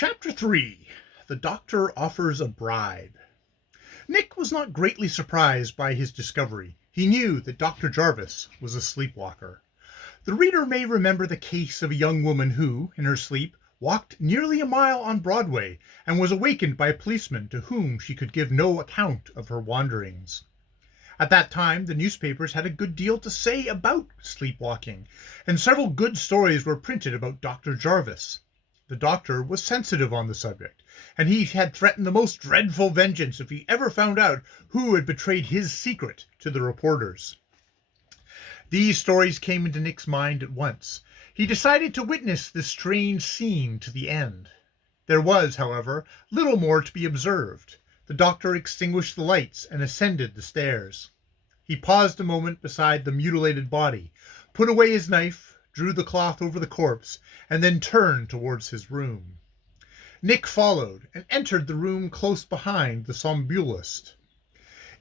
Chapter 3. The Doctor Offers a Bribe. Nick was not greatly surprised by his discovery. He knew that Dr. Jarvis was a sleepwalker. The reader may remember the case of a young woman who, in her sleep, walked nearly a mile on Broadway and was awakened by a policeman to whom she could give no account of her wanderings. At that time, the newspapers had a good deal to say about sleepwalking, and several good stories were printed about Dr. Jarvis. The doctor was sensitive on the subject, and he had threatened the most dreadful vengeance if he ever found out who had betrayed his secret to the reporters. These stories came into Nick's mind at once. He decided to witness this strange scene to the end. There was, however, little more to be observed. The doctor extinguished the lights and ascended the stairs. He paused a moment beside the mutilated body, put away his knife, drew the cloth over the corpse, and then turned towards his room. Nick followed and entered the room close behind the somnambulist.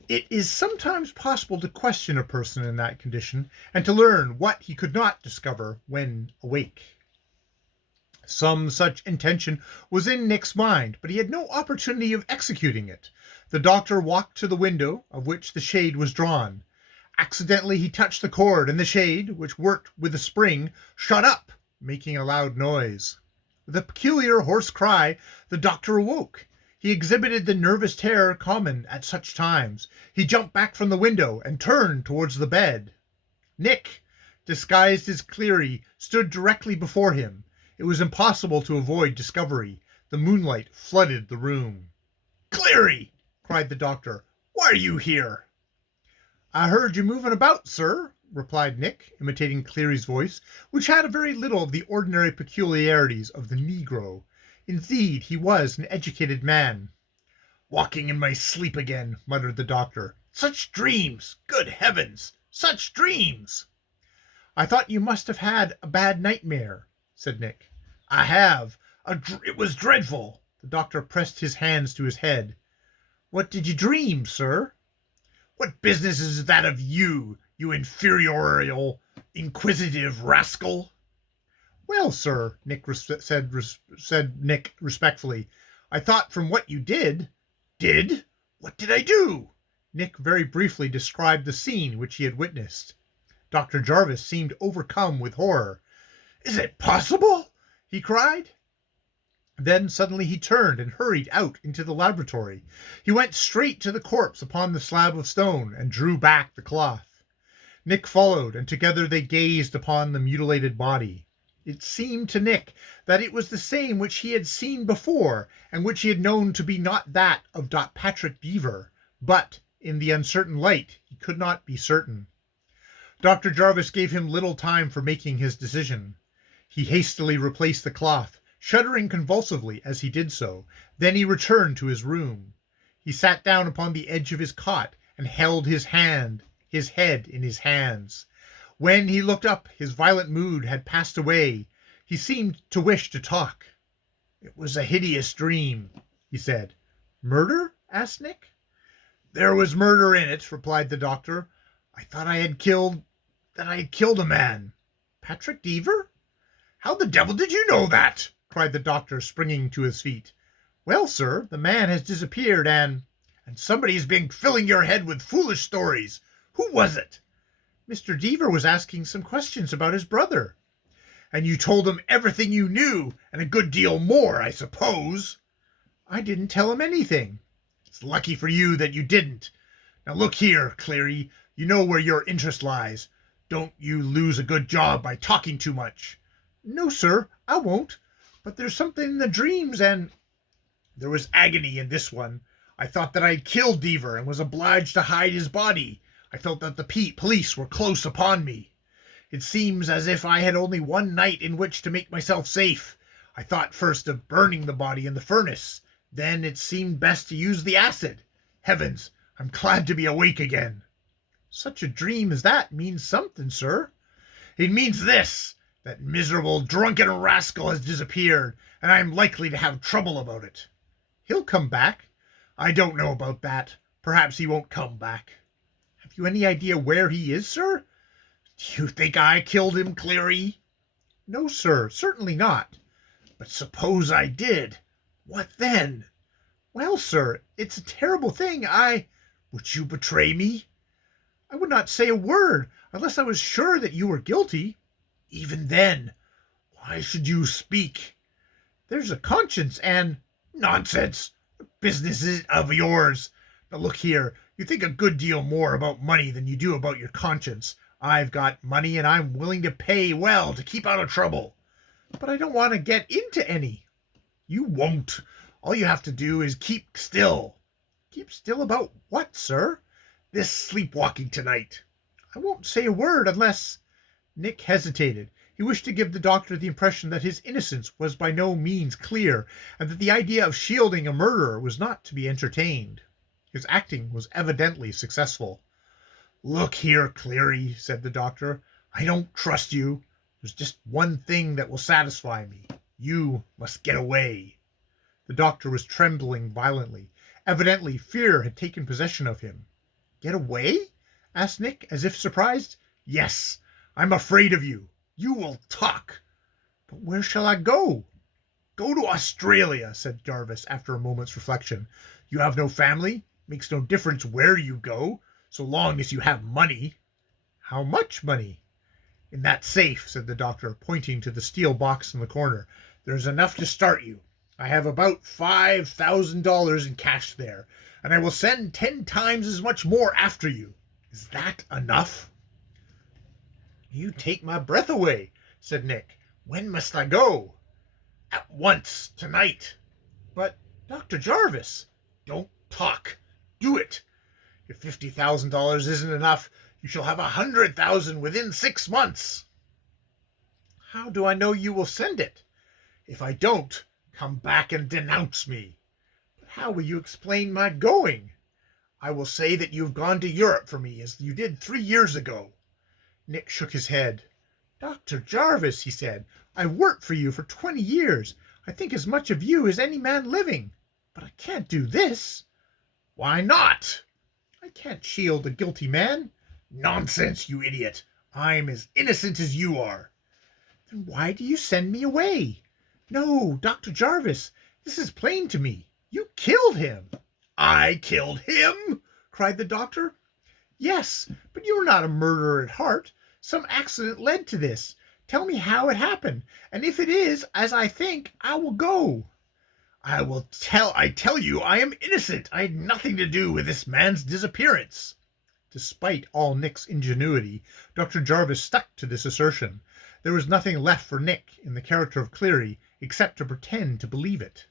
It is sometimes possible to question a person in that condition and to learn what he could not discover when awake. Some such intention was in Nick's mind, but he had no opportunity of executing it. The doctor walked to the window, of which the shade was drawn. Accidentally he touched the cord, and the shade, which worked with a spring, shut up, making a loud noise. With a peculiar hoarse cry, the doctor awoke. He exhibited the nervous terror common at such times. He jumped back from the window and turned towards the bed. Nick, disguised as Cleary, stood directly before him. It was impossible to avoid discovery. The moonlight flooded the room. "Cleary!" cried the doctor. "Why are you here?" "I heard you moving about, sir," replied Nick, imitating Cleary's voice, which had very little of the ordinary peculiarities of the Negro. Indeed, he was an educated man. "Walking in my sleep again," muttered the doctor. "Such dreams! Good heavens! Such dreams!" "I thought you must have had a bad nightmare," said Nick. "I have. It was dreadful." The doctor pressed his hands to his head. "What did you dream, sir?" "What business is that of you, you inferiorial, inquisitive rascal?" "Well, sir," said Nick respectfully, "I thought from what you did—" "Did? What did I do?" Nick very briefly described the scene which he had witnessed. Dr. Jarvis seemed overcome with horror. "Is it possible?" he cried. Then suddenly he turned and hurried out into the laboratory. He went straight to the corpse upon the slab of stone and drew back the cloth. Nick followed, and together they gazed upon the mutilated body. It seemed to Nick that it was the same which he had seen before, and which he had known to be not that of Patrick Deaver, but in the uncertain light he could not be certain. Dr. Jarvis gave him little time for making his decision. He hastily replaced the cloth, shuddering convulsively as he did so. Then he returned to his room. He sat down upon the edge of his cot and held his head in his hands. When he looked up, his violent mood had passed away. He seemed to wish to talk. "It was a hideous dream," he said. "Murder?" asked Nick. "There was murder in it," replied the doctor. "I thought I had killed a man." "Patrick Deaver? How the devil did you know that?" cried the doctor, springing to his feet. "Well, sir, the man has disappeared, and somebody's been filling your head with foolish stories. Who was it?" "Mr. Deaver was asking some questions about his brother." "And you told him everything you knew, and a good deal more, I suppose?" "I didn't tell him anything." "It's lucky for you that you didn't. Now look here, Cleary, you know where your interest lies. Don't you lose a good job by talking too much." "No, sir, I won't. But there's something in the dreams, and—" "There was agony in this one. I thought that I had killed Deaver and was obliged to hide his body. I felt that the police were close upon me. It seems as if I had only one night in which to make myself safe. I thought first of burning the body in the furnace. Then it seemed best to use the acid. Heavens, I'm glad to be awake again." "Such a dream as that means something, sir." "It means this. That miserable drunken rascal has disappeared, and I am likely to have trouble about it." "He'll come back." "I don't know about that. Perhaps he won't come back." "Have you any idea where he is, sir?" "Do you think I killed him, Cleary?" "No, sir, certainly not." "But suppose I did? What then? Well, sir, it's a terrible thing. Would you betray me? I would not say a word unless I was sure that you were guilty. Even then, why should you speak? There's a conscience and... Nonsense! What business is it of yours? Now look here, you think a good deal more about money than you do about your conscience. I've got money and I'm willing to pay well to keep out of trouble. But I don't want to get into any. You won't. All you have to do is keep still. Keep still about what, sir? This sleepwalking tonight. I won't say a word unless... Nick hesitated. He wished to give the doctor the impression that his innocence was by no means clear, and that the idea of shielding a murderer was not to be entertained. His acting was evidently successful. Look here, Cleary, said the doctor. I don't trust you. There's just one thing that will satisfy me. You must get away. The doctor was trembling violently. Evidently, fear had taken possession of him. Get away? Asked Nick, as if surprised. Yes, I'm afraid of you. You will talk. But where shall I go? Go to Australia, said Jarvis after a moment's reflection. You have no family? Makes no difference where you go, so long as you have money. How much money? In that safe, said the doctor, pointing to the steel box in the corner. There's enough to start you. I have about $5,000 in cash there, and I will send 10 times as much more after you. Is that enough? You take my breath away, said Nick. When must I go? At once, tonight. But, Dr. Jarvis, don't talk. Do it. If $50,000 isn't enough, you shall have 100,000 within 6 months. How do I know you will send it? If I don't, come back and denounce me. But how will you explain my going? I will say that you've gone to Europe for me, as you did 3 years ago. Nick shook his head. Dr. Jarvis, he said, I worked for you for 20 years. I think as much of you as any man living. But I can't do this. Why not? I can't shield a guilty man. Nonsense, you idiot. I'm as innocent as you are. Then why do you send me away? No, Dr. Jarvis, this is plain to me. You killed him. I killed him? Cried the doctor. Yes, but you are not a murderer at heart. Some accident led to this. Tell me how it happened, and if it is as I think, I will go. I tell you, I am innocent. I had nothing to do with this man's disappearance. Despite all Nick's ingenuity, Dr. Jarvis stuck to this assertion. There was nothing left for Nick in the character of Cleary except to pretend to believe it.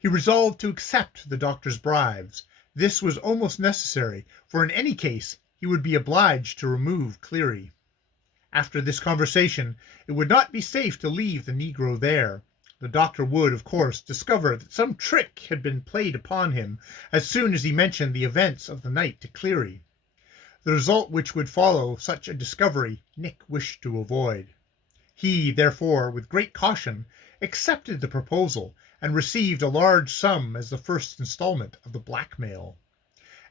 He resolved to accept the doctor's bribes. This was almost necessary, for in any case he would be obliged to remove Cleary. After this conversation, it would not be safe to leave the negro there. The doctor would, of course, discover that some trick had been played upon him as soon as he mentioned the events of the night to Cleary. The result which would follow such a discovery Nick wished to avoid. He, therefore, with great caution, accepted the proposal and received a large sum as the first installment of the blackmail.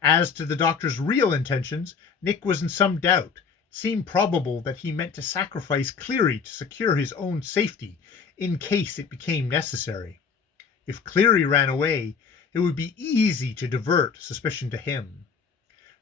As to the doctor's real intentions, Nick was in some doubt. It seemed probable that he meant to sacrifice Cleary to secure his own safety in case it became necessary. If Cleary ran away, it would be easy to divert suspicion to him.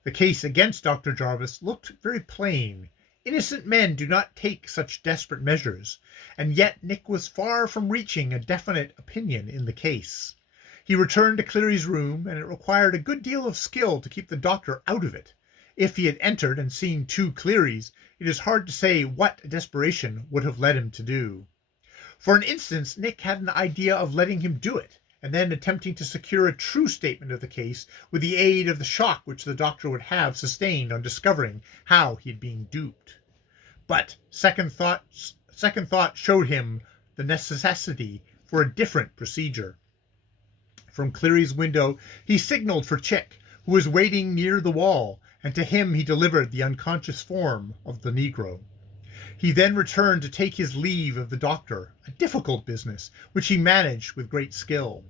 The case against Dr. Jarvis looked very plain. Innocent men do not take such desperate measures, and yet Nick was far from reaching a definite opinion in the case. He returned to Cleary's room, and it required a good deal of skill to keep the doctor out of it. If he had entered and seen 2 Clearys, it is hard to say what desperation would have led him to do. For an instant, Nick had an idea of letting him do it, and then attempting to secure a true statement of the case with the aid of the shock which the doctor would have sustained on discovering how he had been duped. But second thought showed him the necessity for a different procedure. From Cleary's window he signaled for Chick, who was waiting near the wall, and to him he delivered the unconscious form of the negro. He then returned to take his leave of the doctor, a difficult business, which he managed with great skill.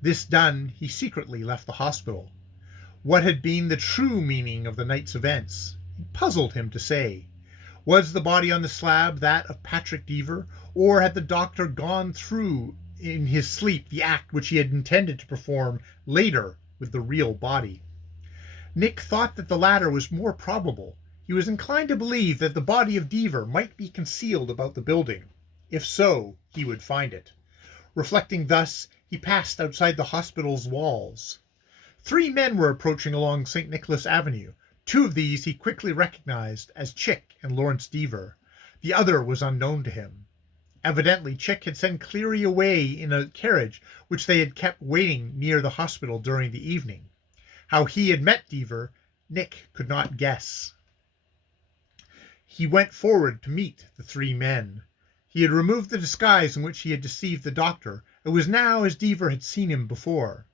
This done, he secretly left the hospital. What had been the true meaning of the night's events? It puzzled him to say. Was the body on the slab that of Patrick Deaver, or had the doctor gone through in his sleep the act which he had intended to perform later with the real body. Nick thought that the latter was more probable. He was inclined to believe that the body of Deaver might be concealed about the building. If so, he would find it. Reflecting thus, he passed outside the hospital's walls. 3 men were approaching along St. Nicholas Avenue. 2 of these he quickly recognized as Chick and Lawrence Deaver. The other was unknown to him. Evidently, Chick had sent Cleary away in a carriage which they had kept waiting near the hospital during the evening. How he had met Deaver, Nick could not guess. He went forward to meet the 3 men. He had removed the disguise in which he had deceived the doctor, and was now as Deaver had seen him before.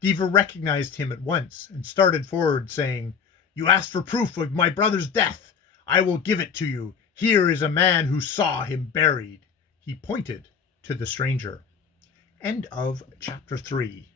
Deaver recognized him at once, and started forward, saying, "You asked for proof of my brother's death. I will give it to you. Here is a man who saw him buried." He pointed to the stranger. End of chapter 3.